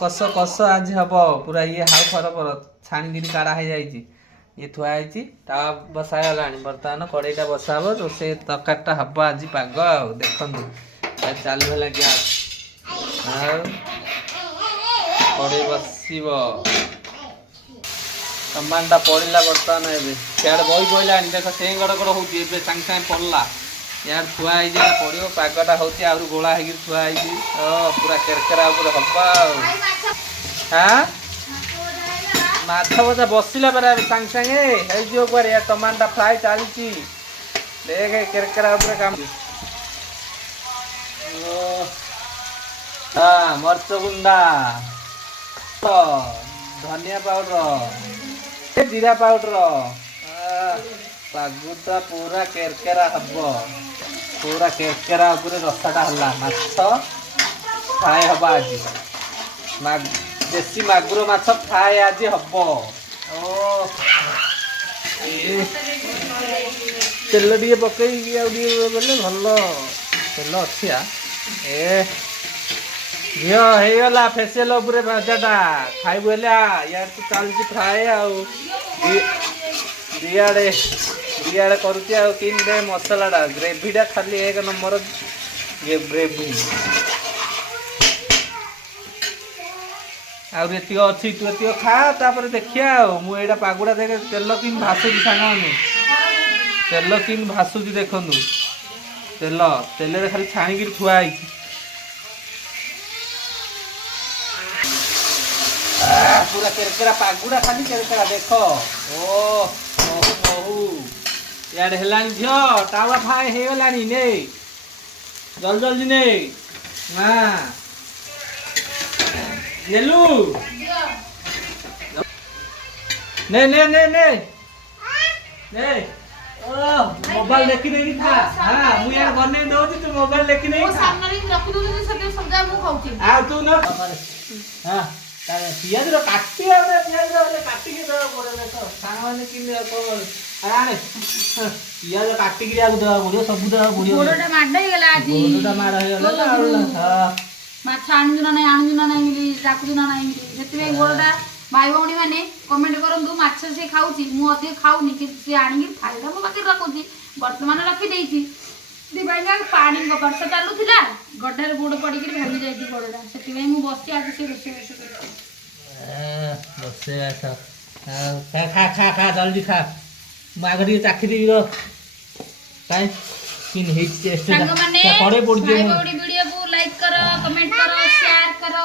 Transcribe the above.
कस कस आज हम पूरा ये हाउ फर पर छाणी काढ़ा हो जाए ये थुआई तावा बसागला बर्तमान कड़ईटा बसा हम रोसे तरकारीटा हम आज पाग देखु चालू है गैस कड़ई बस टमाटा पड़ा बर्तमान सियाड़े बही पड़ा देख से गड़गड़ हो सागे सागे पड़ला यार थुआई पड़ो पागटा हो गोला हो थुआई पूरा केरकेरा हाँ माछ भजा बसला पे सागे सागे कुआरे यार टमाटा फ्राए चलती देख केरकेरा काम हाँ मर्च गुंडा धनिया पाउडर जीरा पाउडर पागुटा पूरा केरकेरा हम पूरा केरकेरा रसाटा है माछ फ्राए हम आज देसी मागुर माछ फ्राए आज हम तेल टे पकई गले भल तेल अच्छी ए झील होगला फेसियल भजाटा खाइबू यार तो चलती फ्राए दियाड़े करुचे मसलाटा ग्रेवीटा खाली एक नंबर ग्रेवी आती अच्छी तू ये खा तापर देखिया मुझे पागुड़ा देख तेल कि भासुची सांगे तेल कि भासुची देखु तेल तेल खाली छाणी थुआई पूरा केरकेरा पागुड़ा खाली केरकेरा देख ओ महू महू यार है झील टावा फ्राए हो गला ने जल्दी जल्दी ने हाँ नेलू ने ने ने ने ने ओ मोबाइल देखी नहीं था हां मु यार बने दो तू मोबाइल देखी नहीं था सामने रखी दो सते समझा मु खाउची आ तू न हां पियाज रो काटी आवे पियाज रो काटी के दो पड़े देखो सामान कि को आने पियाज काटी के आगु दो पड़ो सब दो पड़ो गोडटा माड हो गेला आजी गोडटा माड हो गेला हां माछ आणजु ना मिली डाकु ना नहीं मिली सेति गोडटा भाई भौणी माने कमेंट करंतु माछ से खाउची मु अति खाउनी कि से आनी फायदा मो बाकी रखुची वर्तमान रखी देइची दी भाईगा पानी वर्षा चालू थिला गड्ढार गोड़ पड़ी के भांगी जाई गोडटा सेति भाई मु बसती आज से रोसे बसे ऐसा खा खा खा खा जल्दी खा मागरी चाखी रो काई किन हेच टेस्ट संग माने पड़े पड़ जे वीडियो को लाइक करो कमेंट करो शेयर करो।